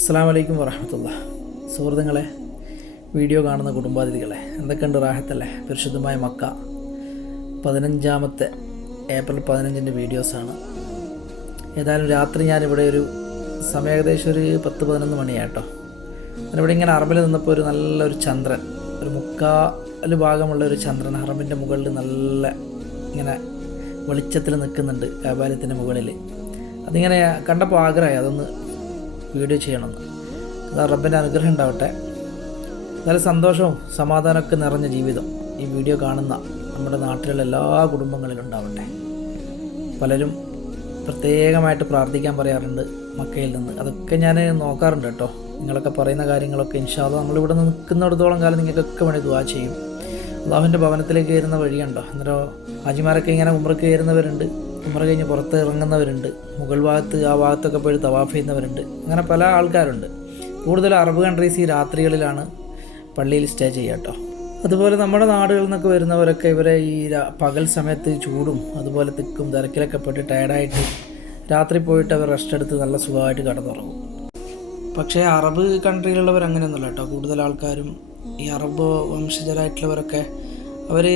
അസ്സാം വലൈക്കും വറഹമത്തുള്ള സുഹൃത്തുക്കളെ വീഡിയോ കാണുന്ന കുടുംബാതിഥികളെ എന്തൊക്കെയുണ്ട് റാഹത്തല്ലേ? പരിശുദ്ധമായ മക്ക. പതിനഞ്ചാമത്തെ ഏപ്രിൽ പതിനഞ്ചിന്റെ വീഡിയോസാണ്. ഏതായാലും രാത്രി ഞാനിവിടെ ഒരു സമയം ഏകദേശം ഒരു പത്ത് പതിനൊന്ന് മണിയാട്ടോ. ഞാനിവിടെ ഇങ്ങനെ അറബിൽ നിന്നപ്പോൾ ഒരു നല്ലൊരു ചന്ദ്രൻ ഒരു മുക്കാൽ ഭാഗമുള്ള ഒരു ചന്ദ്രൻ അറബിന്റെ മുകളിൽ നല്ല ഇങ്ങനെ വെളിച്ചത്തിൽ നിൽക്കുന്നുണ്ട് കാബാലത്തിന്റെ മുകളിൽ. അതിങ്ങനെ കണ്ടപ്പോൾ ആഗ്രഹമായി അതൊന്ന് വീഡിയോ ചെയ്യണമെന്ന് അതാ റബ്ബിന്റെ അനുഗ്രഹം ഉണ്ടാവട്ടെ. നല്ല സന്തോഷവും സമാധാനമൊക്കെ നിറഞ്ഞ ജീവിതം ഈ വീഡിയോ കാണുന്ന നമ്മുടെ നാട്ടിലുള്ള എല്ലാ കുടുംബങ്ങളിലും ഉണ്ടാവട്ടെ. പലരും പ്രത്യേകമായിട്ട് പ്രാർത്ഥിക്കാൻ പറയാറുണ്ട് മക്കയിൽ നിന്ന്. അതൊക്കെ ഞാൻ നോക്കാറുണ്ട് കേട്ടോ. നിങ്ങളൊക്കെ പറയുന്ന കാര്യങ്ങളൊക്കെ ഇൻഷാല്ല നമ്മളിവിടെ നിൽക്കുന്നിടത്തോളം കാലം നിങ്ങൾക്കൊക്കെ വേണ്ടി ദുവാ ചെയ്യും. അള്ളാഹുവിന്റെ ഭവനത്തിലേക്ക് കയറുന്ന വഴിയുണ്ടോ? അന്നേരം ഹാജിമാരൊക്കെ ഇങ്ങനെ ഉമ്രക്ക് കയറുന്നവരുണ്ട്. ഉമ്ര കഴിഞ്ഞ് പുറത്ത് ഇറങ്ങുന്നവരുണ്ട്. മുഗൾ ഭാഗത്ത് ആ ഭാഗത്തൊക്കെ പോയി തവാഫ് ചെയ്യുന്നവരുണ്ട്. അങ്ങനെ പല ആൾക്കാരുണ്ട്. കൂടുതൽ അറബ് കൺട്രീസ് ഈ രാത്രികളിലാണ് പള്ളിയിൽ സ്റ്റേ ചെയ്യുക കേട്ടോ അതുപോലെ നമ്മുടെ നാടുകളിൽ നിന്നൊക്കെ വരുന്നവരൊക്കെ ഇവരെ ഈ പകൽ സമയത്ത് ചൂടും അതുപോലെ തിക്കും തിരക്കിലൊക്കെ പെട്ട് ടയർഡായിട്ട് രാത്രി പോയിട്ട് അവർ റെസ്റ്റ് എടുത്ത് നല്ല സുഖമായിട്ട് കടന്നുറങ്ങും. പക്ഷേ അറബ് കൺട്രിയിലുള്ളവർ അങ്ങനെയൊന്നുമില്ല കേട്ടോ കൂടുതൽ ആൾക്കാരും ഈ അറബ് വംശജരായിട്ടുള്ളവരൊക്കെ അവർ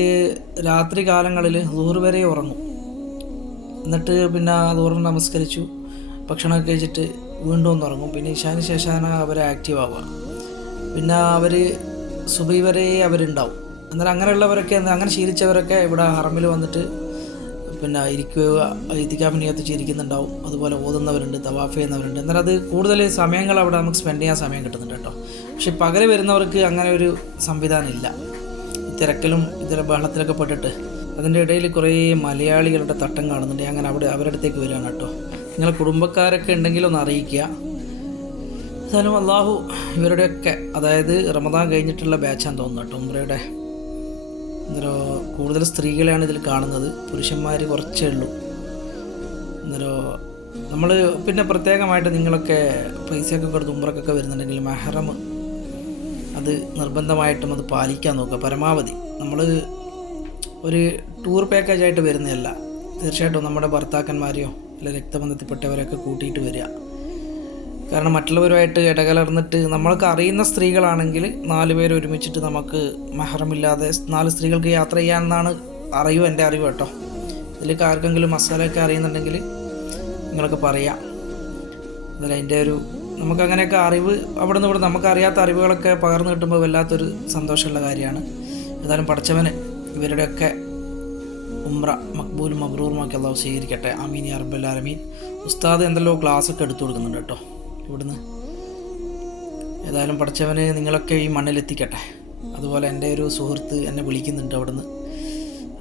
രാത്രി കാലങ്ങളിൽ ദൂർ വരെ ഉറങ്ങും. എന്നിട്ട് പിന്നെ അതുപോലെ നമസ്കരിച്ചു. ഭക്ഷണമൊക്കെ കഴിച്ചിട്ട് വീണ്ടും ഒന്ന് ഉറങ്ങും. പിന്നെ ഇഷാന് ശേഷമാണ് അവർ ആക്റ്റീവ് ആവുക. പിന്നെ അവർ സുബൈ വരെ അവരുണ്ടാവും. എന്നാൽ അങ്ങനെയുള്ളവരൊക്കെ അങ്ങനെ ശീലിച്ചവരൊക്കെ ഇവിടെ ഹറമിൽ വന്നിട്ട് പിന്നെ ഇരിക്കുക ഇത്തിക്കാഫിനിയത്ത് ചിരിക്കുന്നുണ്ടാവും. അതുപോലെ ഓതുന്നവരുണ്ട് തവാഫ് ചെയ്യുന്നവരുണ്ട്. എന്നാൽ അത് കൂടുതൽ സമയങ്ങൾ അവിടെ നമുക്ക് സ്പെൻഡ് ചെയ്യാൻ സമയം കിട്ടുന്നുണ്ട് കേട്ടോ. പക്ഷെ പകൽ വരുന്നവർക്ക് അങ്ങനെ ഒരു സംവിധാനം ഇല്ല. തിരക്കിലും ഇതര ബഹളത്തിലൊക്കെ പെട്ടിട്ട് അതിന്റെ ഇടയിൽ കുറേ മലയാളികളുടെ തട്ടം കാണുന്നുണ്ട്. അങ്ങനെ അവിടെ അവരുടെ അടുത്തേക്ക് വരികയാണ് കേട്ടോ. നിങ്ങളെ കുടുംബക്കാരൊക്കെ ഉണ്ടെങ്കിൽ ഒന്ന് അറിയിക്കുക. എന്നാലും അള്ളാഹു ഇവരുടെയൊക്കെ അതായത് റമദാൻ കഴിഞ്ഞിട്ടുള്ള ബാച്ചാന്ന് തോന്നുന്നു കേട്ടോ ഉംറയുടെ. എന്തോ കൂടുതൽ സ്ത്രീകളെയാണ് ഇതിൽ കാണുന്നത്. പുരുഷന്മാർ കുറച്ചേ ഉള്ളൂ. എന്നാലോ നമ്മൾ പിന്നെ പ്രത്യേകമായിട്ട് നിങ്ങളൊക്കെ പൈസയൊക്കെ കൊടുത്ത് ഉമ്രക്കൊക്കെ വരുന്നുണ്ടെങ്കിൽ മെഹറം അത് നിർബന്ധമായിട്ടും അത് പാലിക്കാൻ നോക്കുക. പരമാവധി. നമ്മൾ ഒരു ടൂർ പാക്കേജായിട്ട് വരുന്നതല്ല. തീർച്ചയായിട്ടും നമ്മുടെ ഭർത്താക്കന്മാരെയോ അല്ല രക്തബന്ധത്തിൽപ്പെട്ടവരെയൊക്കെ കൂട്ടിയിട്ട് വരിക. കാരണം മറ്റുള്ളവരുമായിട്ട് ഇടകലർന്നിട്ട് നമ്മൾക്ക് അറിയുന്ന സ്ത്രീകളാണെങ്കിൽ നാല് പേര് ഒരുമിച്ചിട്ട് നമുക്ക് മെഹറമില്ലാതെ നാല് സ്ത്രീകൾക്ക് യാത്ര ചെയ്യാമെന്നാണ് അറിയും എന്റെ അറിവ് കേട്ടോ. ഇതിലേക്ക് ആർക്കെങ്കിലും മസാലയൊക്കെ അറിയുന്നുണ്ടെങ്കിൽ നിങ്ങളൊക്കെ പറയാം. അതിൽ അതിന്റെ ഒരു നമുക്കങ്ങനെയൊക്കെ അറിവ് അവിടെ നിന്ന് ഇവിടെ നമുക്കറിയാത്ത അറിവുകളൊക്കെ പകർന്നു കിട്ടുമ്പോൾ വല്ലാത്തൊരു സന്തോഷമുള്ള കാര്യമാണ്. ഏതായാലും പഠിച്ചവന് ഇവരുടെയൊക്കെ ഉംറ മക്ബൂലും മബ്രൂറുമൊക്കെ അള്ളാഹു സ്വീകരിക്കട്ടെ. അമീൻ അറബല്ലാലമീൻ ഉസ്താദ് എന്തെല്ലോ ഒക്കെ എടുത്തു കൊടുക്കുന്നുണ്ട് കേട്ടോ. ഇവിടുന്ന് ഏതായാലും പഠിച്ചവന് നിങ്ങളൊക്കെ ഈ മണ്ണിലെത്തിക്കട്ടെ അതുപോലെ എന്റെ ഒരു സുഹൃത്ത് എന്നെ വിളിക്കുന്നുണ്ട് അവിടുന്ന്.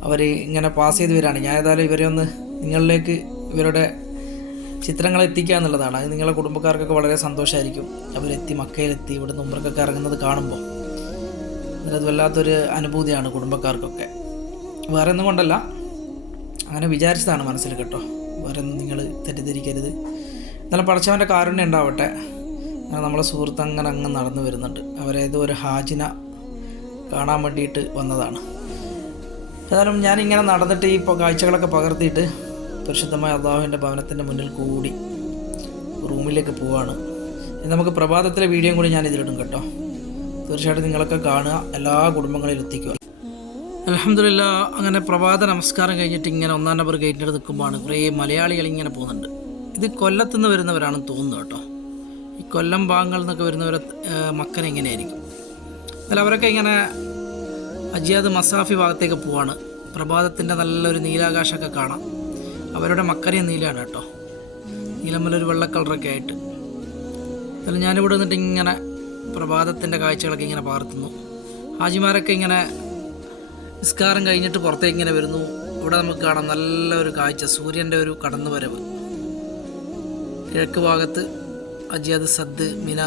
അവർ ഇങ്ങനെ പാസ് ചെയ്ത് വരികയാണ് ഞാൻ ഏതായാലും ഇവരെ ഒന്ന് നിങ്ങളിലേക്ക് ഇവരുടെ ചിത്രങ്ങൾ എത്തിക്കുക എന്നുള്ളതാണ്. അത് നിങ്ങളെ കുടുംബക്കാർക്കൊക്കെ വളരെ സന്തോഷമായിരിക്കും അവരെത്തി മക്കയിലെത്തി ഇവിടുന്ന് ഉമ്രക്കൊക്കെ ഇറങ്ങുന്നത് കാണുമ്പോൾ. അത് വല്ലാത്തൊരു അനുഭൂതിയാണ് കുടുംബക്കാർക്കൊക്കെ. വേറെ ഒന്നും കൊണ്ടല്ല. അങ്ങനെ വിചാരിച്ചതാണ് മനസ്സിൽ കേട്ടോ. വേറെ ഒന്നും നിങ്ങൾ തെറ്റിദ്ധരിക്കരുത്. എന്നാലും പഠിച്ചവന്റെ കാരുണ്യം ഉണ്ടാവട്ടെ. അങ്ങനെ നമ്മളെ സുഹൃത്ത് അങ്ങനെ അങ്ങ് നടന്നു വരുന്നുണ്ട്. അവരേതോ ഒരു ഹാജിന കാണാൻ വേണ്ടിയിട്ട് വന്നതാണ്. ഏതായാലും ഞാനിങ്ങനെ നടന്നിട്ട് ഈ കാഴ്ചകളൊക്കെ പകർത്തിയിട്ട് പരിശുദ്ധമായ അള്ളാഹുവിന്റെ ഭവനത്തിന്റെ മുന്നിൽ കൂടി റൂമിലേക്ക് പോവാണ്. നമുക്ക് പ്രഭാതത്തിലെ വീഡിയോയും കൂടി ഞാൻ ഇതിലിടും കേട്ടോ. തീർച്ചയായിട്ടും നിങ്ങളൊക്കെ കാണുക എല്ലാ കുടുംബങ്ങളിലും എത്തിക്കുക. അലഹമില്ല അങ്ങനെ പ്രഭാത നമസ്കാരം കഴിഞ്ഞിട്ട് ഇങ്ങനെ ഒന്നാം നമ്പർ ഗേറ്റിന്റെ അടുത്ത് നിൽക്കുമ്പോഴാണ് കുറേ മലയാളികൾ ഇങ്ങനെ പോകുന്നുണ്ട്. ഇത് കൊല്ലത്തു നിന്ന് വരുന്നവരാണെന്ന് തോന്നുന്നു കേട്ടോ. ഈ കൊല്ലം ഭാഗങ്ങളിൽ നിന്നൊക്കെ വരുന്നവരെ മക്കനെ എങ്ങനെയായിരിക്കും? അതിൽ അവരൊക്കെ ഇങ്ങനെ അജിയാദ് മസാഫി ഭാഗത്തേക്ക് പോവാണ്. പ്രഭാതത്തിന്റെ നല്ലൊരു നീലാകാശമൊക്കെ കാണാം. അവരുടെ മക്കരയും നീലാണ് കേട്ടോ. നീലമ്മലൊരു വെള്ള കളറൊക്കെ ആയിട്ട്. അതിൽ ഞാനിവിടെ നിന്നിട്ട് ഇങ്ങനെ പ്രഭാതത്തിന്റെ കാഴ്ചകളൊക്കെ ഇങ്ങനെ പാർത്തുന്നു. ഹാജിമാരൊക്കെ ഇങ്ങനെ നിസ്കാരം കഴിഞ്ഞിട്ട് പുറത്തേക്ക് ഇങ്ങനെ വരുന്നു. ഇവിടെ നമുക്ക് കാണാം നല്ലൊരു കാഴ്ച സൂര്യന്റെ ഒരു കടന്നുവരവ്. കിഴക്ക് ഭാഗത്ത് അജിയാദ് സദ് മിന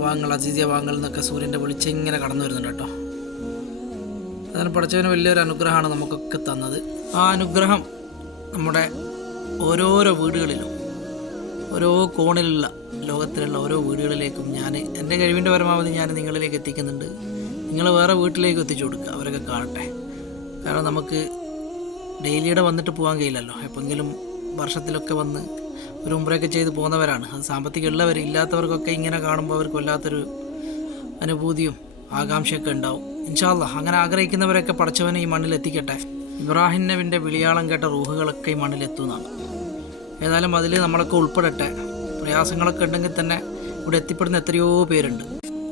ഭാഗങ്ങൾ അസീസിയ ഭാഗങ്ങളിൽ നിന്നൊക്കെ സൂര്യന്റെ വെളിച്ചം ഇങ്ങനെ കടന്നു വരുന്നുണ്ട് കേട്ടോ. അതാണ് പഠിച്ചവന് വലിയൊരു അനുഗ്രഹമാണ് നമുക്കൊക്കെ തന്നത്. ആ അനുഗ്രഹം നമ്മുടെ ഓരോരോ വീടുകളിലും ഓരോ കോണിലുള്ള ലോകത്തിലുള്ള ഓരോ വീടുകളിലേക്കും ഞാൻ എന്റെ കഴിവിന്റെ പരമാവധി ഞാൻ നിങ്ങളിലേക്ക് എത്തിക്കുന്നുണ്ട്. നിങ്ങൾ വേറെ വീട്ടിലേക്ക് എത്തിച്ചു കൊടുക്കുക. അവരൊക്കെ കാണട്ടെ. കാരണം നമുക്ക് ഡെയിലിയുടെ വന്നിട്ട് പോകാൻ കഴിയില്ലല്ലോ. എപ്പോഴെങ്കിലും വർഷത്തിലൊക്കെ വന്ന് ഒരു ഉമ്പ്രയൊക്കെ ചെയ്ത് പോകുന്നവരാണ്. അത് സാമ്പത്തികമുള്ളവർ ഇല്ലാത്തവർക്കൊക്കെ ഇങ്ങനെ കാണുമ്പോൾ അവർക്ക് വല്ലാത്തൊരു അനുഭൂതിയും ആകാംക്ഷയൊക്കെ ഉണ്ടാവും. ഇൻഷാല്ല അങ്ങനെ ആഗ്രഹിക്കുന്നവരൊക്കെ പടച്ചവനെ ഈ മണ്ണിൽ എത്തിക്കട്ടെ. ഇബ്രാഹിം നബിന്റെ വിളിയാളം കേട്ട റൂഹുകളൊക്കെ ഈ മണ്ണിൽ എത്തുന്നതാണ് ഏതായാലും അതിൽ നമ്മളൊക്കെ ഉൾപ്പെടട്ടെ. പ്രയാസങ്ങളൊക്കെ ഉണ്ടെങ്കിൽ തന്നെ ഇവിടെ എത്തിപ്പെടുന്ന എത്രയോ പേരുണ്ട്.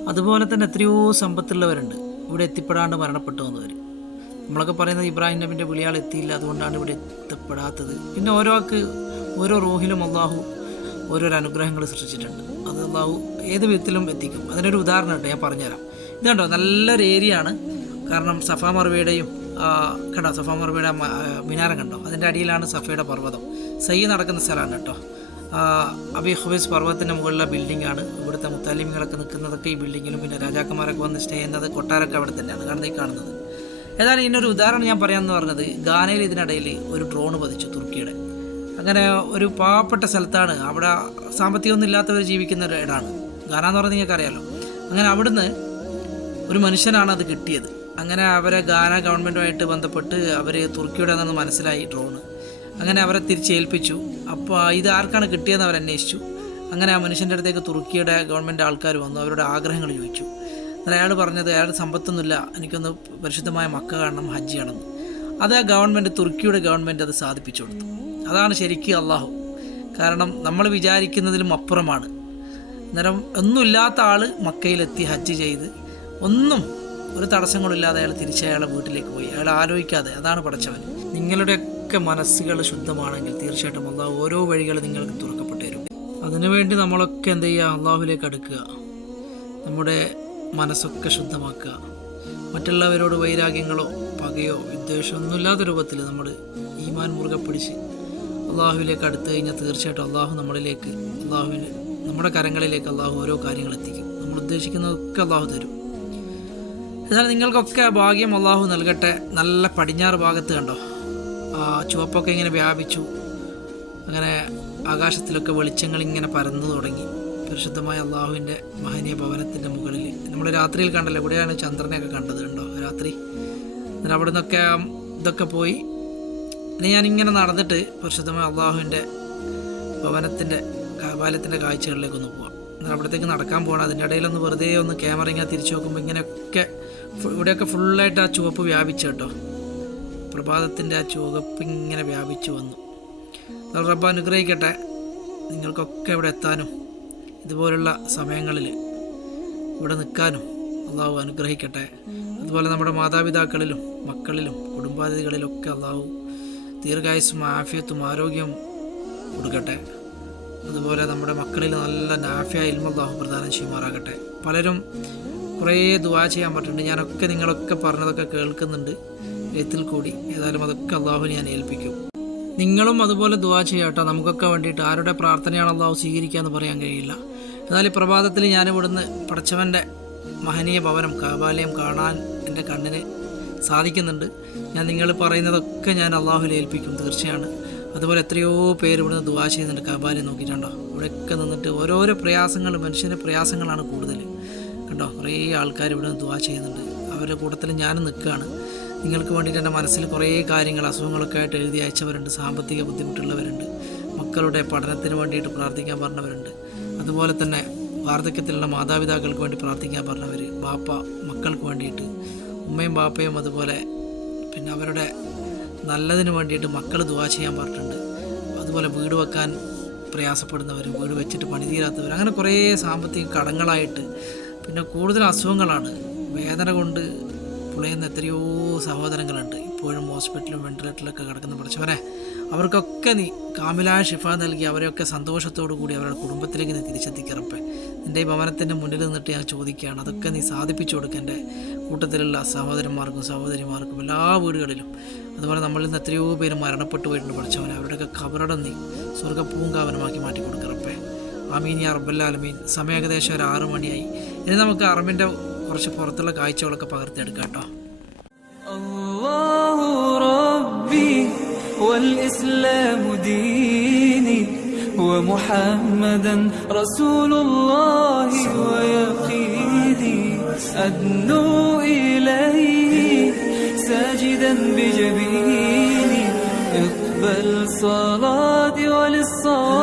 അതുപോലെ തന്നെ എത്രയോ സമ്പത്തുള്ളവരുണ്ട്. ഇവിടെ എത്തിപ്പെടാണ്ട് മരണപ്പെട്ടു വന്നവർ. നമ്മളൊക്കെ പറയുന്നത് ഇബ്രാഹിം നബിന്റെ വിളിയാൾ എത്തിയില്ല അതുകൊണ്ടാണ് ഇവിടെ എത്തപ്പെടാത്തത്. പിന്നെ ഓരോക്ക് ഓരോ റോഹിലും അള്ളാഹു ഓരോരോ അനുഗ്രഹങ്ങൾ സൃഷ്ടിച്ചിട്ടുണ്ട്. അത് അള്ളാഹു ഏത് വിധത്തിലും എത്തിക്കും. അതിനൊരു ഉദാഹരണം ഉണ്ട് ഞാൻ പറഞ്ഞുതരാം. ഇതുണ്ടോ നല്ലൊരു ഏരിയ ആണ് കാരണം സഫ മർവയുടെയും കണ്ടോ? സഫ മർവയുടെ മിനാരം കണ്ടോ? അതിന്റെ അടിയിലാണ് സഫയുടെ പർവതം. സൈ നടക്കുന്ന സ്ഥലമാണ് കേട്ടോ. അബി ഹുബൈസ് പർവതത്തിന്റെ മുകളിലെ ബിൽഡിംഗ് ആണ് ഇവിടുത്തെ മുത്താലിമികളൊക്കെ നിൽക്കുന്നതൊക്കെ ഈ ബിൽഡിങ്ങിലും പിന്നെ രാജാക്കന്മാരൊക്കെ വന്ന് സ്റ്റേ ചെയ്യുന്നത് കൊട്ടാരൊക്കെ അവിടെ തന്നെയാണ്. കാരണം ഈ കാണുന്നത്. ഏതായാലും ഇതിനൊരു ഉദാഹരണം ഞാൻ പറയാമെന്ന് പറഞ്ഞത് ഗാനയിൽ ഇതിനിടയിൽ ഒരു ഡ്രോൺ പതിച്ചു തുർക്കിയുടെ. അങ്ങനെ ഒരു പാവപ്പെട്ട സ്ഥലത്താണ്. അവിടെ സാമ്പത്തികമൊന്നും ഇല്ലാത്തവർ ജീവിക്കുന്ന ഒരു ഇടാണ്. ഗാന എന്ന് പറഞ്ഞാൽ നിങ്ങൾക്ക് അറിയാലോ. അങ്ങനെ അവിടുന്ന് ഒരു മനുഷ്യനാണ് അത് കിട്ടിയത്. അങ്ങനെ അവരെ ഗാന ഗവൺമെന്റുമായിട്ട് ബന്ധപ്പെട്ട് അവർ തുർക്കിയുടെ നിന്ന് മനസ്സിലായി ഡ്രോണ് അങ്ങനെ അവരെ തിരിച്ചേൽപ്പിച്ചു. അപ്പോൾ ഇത് ആർക്കാണ് കിട്ടിയതെന്ന് അവർ അന്വേഷിച്ചു. അങ്ങനെ ആ മനുഷ്യന്റെ അടുത്തേക്ക് തുർക്കിയുടെ ഗവൺമെന്റ് ആൾക്കാർ വന്നു. അവരുടെ ആഗ്രഹങ്ങൾ ചോദിച്ചു. എന്നാൽ അയാൾ പറഞ്ഞത് അയാളുടെ സമ്പത്തൊന്നുമില്ല. എനിക്കൊന്ന് പരിശുദ്ധമായ മക്ക കാണണം ഹജ്ജ് കാണണം അത് ആ ഗവൺമെന്റ് തുർക്കിയുടെ ഗവൺമെന്റ് അത് സാധിപ്പിച്ചു കൊടുത്തു. അതാണ് ശരിക്കും അള്ളാഹു കാരണം നമ്മൾ വിചാരിക്കുന്നതിലും അപ്പുറമാണ്. അന്നേരം ഒന്നുമില്ലാത്ത ആൾ മക്കയിലെത്തി ഹജ്ജ് ചെയ്ത് ഒന്നും ഒരു തടസ്സങ്ങളില്ലാതെ അയാൾ തിരിച്ച് അയാളെ വീട്ടിലേക്ക് പോയി. അയാൾ ആലോചിക്കാതെ അതാണ് പഠിച്ചവൻ നിങ്ങളുടെയൊക്കെ മനസ്സുകൾ ശുദ്ധമാണെങ്കിൽ തീർച്ചയായിട്ടും അള്ളാഹു ഓരോ വഴികൾ നിങ്ങൾക്ക് തുറക്കപ്പെട്ടു തരും. അതിനുവേണ്ടി നമ്മളൊക്കെ എന്ത് ചെയ്യുക? അള്ളാഹുലേക്ക് അടുക്കുക. നമ്മുടെ മനസ്സൊക്കെ ശുദ്ധമാക്കുക. മറ്റുള്ളവരോട് വൈരാഗ്യങ്ങളോ പകയോ വിദ്വേഷമോ ഒന്നുമില്ലാത്ത രൂപത്തിൽ നമ്മൾ ഈമാൻ മുറുകെ പിടിച്ച് അള്ളാഹുവിലേക്ക് അടുത്തു കഴിഞ്ഞാൽ തീർച്ചയായിട്ടും അള്ളാഹു നമ്മളിലേക്ക് അള്ളാഹുവിന് നമ്മുടെ കരങ്ങളിലേക്ക് അള്ളാഹു ഓരോ കാര്യങ്ങൾ എത്തിക്കും. നമ്മൾ ഉദ്ദേശിക്കുന്നതൊക്കെ അള്ളാഹു തരും. എന്നാൽ നിങ്ങൾക്കൊക്കെ ഭാഗ്യം അള്ളാഹു നൽകട്ടെ. നല്ല പടിഞ്ഞാറ് ഭാഗത്ത് കണ്ടോ? ചുവപ്പൊക്കെ ഇങ്ങനെ വ്യാപിച്ചു. അങ്ങനെ ആകാശത്തിലൊക്കെ വെളിച്ചങ്ങൾ ഇങ്ങനെ പരന്നു തുടങ്ങി. പരിശുദ്ധമായ അള്ളാഹുവിന്റെ മഹനീയ ഭവനത്തിന്റെ മുകളിൽ. നമ്മൾ രാത്രിയിൽ കണ്ടല്ലോ ഇവിടെയാണ് ചന്ദ്രനെയൊക്കെ കണ്ടത് കണ്ടോ? രാത്രി. എന്നിട്ട് അവിടെ നിന്നൊക്കെ ഇതൊക്കെ പോയി. ഇനി ഞാനിങ്ങനെ നടന്നിട്ട് പരിശുദ്ധമായ അള്ളാഹുവിന്റെ ഭവനത്തിന്റെ കാപാലത്തിന്റെ കാഴ്ചകളിലേക്ക് ഒന്ന് പോവാം. എന്നാൽ അവിടത്തേക്ക് നടക്കാൻ പോകണം അതിന്റെ ഇടയിലൊന്ന് വെറുതെ ഒന്ന് ക്യാമറ ഇങ്ങനെ തിരിച്ചു നോക്കുമ്പോൾ ഇങ്ങനെയൊക്കെ ഇവിടെയൊക്കെ ഫുള്ളായിട്ട് ആ ചുവപ്പ് വ്യാപിച്ചു കേട്ടോ. പ്രഭാതത്തിന്റെ ആ ചുവപ്പ് ഇങ്ങനെ വ്യാപിച്ചു വന്നു. റബ്ബ് അനുഗ്രഹിക്കട്ടെ. നിങ്ങൾക്കൊക്കെ ഇവിടെ എത്താനും ഇതുപോലുള്ള സമയങ്ങളിൽ ഇവിടെ നിൽക്കാനും അള്ളാഹു അനുഗ്രഹിക്കട്ടെ. അതുപോലെ നമ്മുടെ മാതാപിതാക്കളിലും മക്കളിലും കുടുംബാതിഥികളിലൊക്കെ അള്ളാഹു ദീർഘായുസും ആഫിയത്തും ആരോഗ്യവും കൊടുക്കട്ടെ. അതുപോലെ നമ്മുടെ മക്കളിൽ നല്ല നാഫിയ ഇൽമ അള്ളാഹു പ്രദാനം ചെയ്യുമാറാകട്ടെ. പലരും കുറേ ദുവാ ചെയ്യാൻ പറ്റുന്നുണ്ട് ഞാനൊക്കെ നിങ്ങളൊക്കെ പറഞ്ഞതൊക്കെ കേൾക്കുന്നുണ്ട്. എഴുത്തിൽ കൂടി. ഏതായാലും അതൊക്കെ അള്ളാഹു ഞാൻ ഏൽപ്പിക്കും നിങ്ങളും അതുപോലെ ദുവാ ചെയ്യാട്ടോ നമുക്കൊക്കെ വേണ്ടിയിട്ട് ആരുടെ പ്രാർത്ഥനയാണ് അള്ളാഹു സ്വീകരിക്കുക എന്ന് പറയാൻ കഴിയില്ല. എന്നാൽ ഈ പ്രഭാതത്തിൽ ഞാൻ ഇവിടുന്ന് പടച്ചവന്റെ മഹനീയ ഭവനം കാബാലയം കാണാൻ എന്റെ കണ്ണിന് സാധിക്കുന്നുണ്ട്. ഞാൻ നിങ്ങൾ പറയുന്നതൊക്കെ ഞാൻ അള്ളാഹുവിൽ ഏൽപ്പിക്കും തീർച്ചയാണ്. അതുപോലെ എത്രയോ പേര് ഇവിടുന്ന് ദുവാ ചെയ്യുന്നുണ്ട് കാബാലയം നോക്കിയിട്ടുണ്ടോ? ഇവിടെയൊക്കെ നിന്നിട്ട് ഓരോരോ പ്രയാസങ്ങൾ മനുഷ്യന്റെ പ്രയാസങ്ങളാണ് കൂടുതൽ. കണ്ടോ? കുറേ ആൾക്കാർ ഇവിടെ നിന്ന് ദുവാ ചെയ്യുന്നുണ്ട്. അവരുടെ കൂട്ടത്തിൽ ഞാനും നിൽക്കുകയാണ്. നിങ്ങൾക്ക് വേണ്ടിയിട്ട് എന്റെ മനസ്സിൽ കുറേ കാര്യങ്ങൾ അസുഖങ്ങളൊക്കെ ആയിട്ട് എഴുതി അയച്ചവരുണ്ട്. സാമ്പത്തിക ബുദ്ധിമുട്ടുള്ളവരുണ്ട്. മക്കളുടെ പഠനത്തിന് വേണ്ടിയിട്ട് പ്രാർത്ഥിക്കാൻ പറഞ്ഞവരുണ്ട്. അതുപോലെ തന്നെ വാർദ്ധക്യത്തിലുള്ള മാതാപിതാക്കൾക്ക് വേണ്ടി പ്രാർത്ഥിക്കാൻ പറഞ്ഞവർ ബാപ്പ മക്കൾക്ക് വേണ്ടിയിട്ട് ഉമ്മയും ബാപ്പയും അതുപോലെ പിന്നെ അവരുടെ നല്ലതിന് വേണ്ടിയിട്ട് മക്കൾ ദുവാ ചെയ്യാൻ പറഞ്ഞിട്ടുണ്ട്. അതുപോലെ വീട് വെക്കാൻ പ്രയാസപ്പെടുന്നവർ വീട് വെച്ചിട്ട് പണി തീരാത്തവർ അങ്ങനെ കുറേ സാമ്പത്തിക കടങ്ങളായിട്ട് പിന്നെ കൂടുതൽ അസുഖങ്ങളാണ്. വേദന കൊണ്ട് പുളയുന്ന എത്രയോ സഹോദരങ്ങളുണ്ട്. ഇപ്പോഴും ഹോസ്പിറ്റലും വെന്റിലേറ്ററിലൊക്കെ കിടക്കുന്ന പഠിച്ചവരെ അവർക്കൊക്കെ നീ കാമിലായ ഷിഫ നൽകി അവരെയൊക്കെ സന്തോഷത്തോടു കൂടി അവരുടെ കുടുംബത്തിലേക്ക് നീ തിരിച്ചെത്തിക്കറപ്പേ നിന്റെ ഈ ഭവനത്തിന്റെ മുന്നിൽ നിന്നിട്ട് ഞാൻ ചോദിക്കുകയാണ്. അതൊക്കെ നീ സാധിപ്പിച്ചു കൊടുക്കുക എന്റെ കൂട്ടത്തിലുള്ള സഹോദരന്മാർക്കും സഹോദരിമാർക്കും എല്ലാ വീടുകളിലും. അതുപോലെ നമ്മളിൽ നിന്ന് എത്രയോ പേര് മരണപ്പെട്ടു പോയിട്ടുണ്ട് പഠിച്ചവനെ. അവരുടെയൊക്കെ കബറടം നീ സ്വർഗ പൂങ്കാവനമാക്കി മാറ്റി കൊടുക്കറപ്പേ ആമീൻ യാ റബ്ബല്ലാലമീൻ സമയം ഏകദേശം ഒരു ആറു മണിയായി. ഇനി നമുക്ക് അറബിന്റെ കുറച്ച് പുറത്തുള്ള കാഴ്ചകളൊക്കെ പകർത്തിയെടുക്കാം കേട്ടോ الله ربي والإسلام ديني ومحمدا رسول الله ويقيني أدنو إليه ساجدا بجبيني اقبل صلاتي وللصواب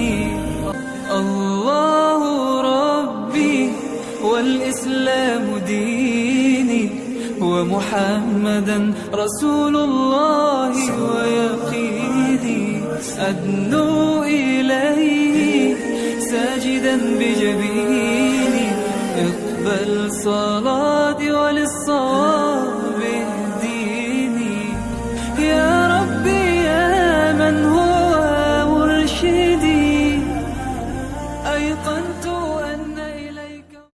والإسلام ديني ومحمدا رسول الله ويقيني أدنو إليه ساجدا بجبيني اقبل صلاتي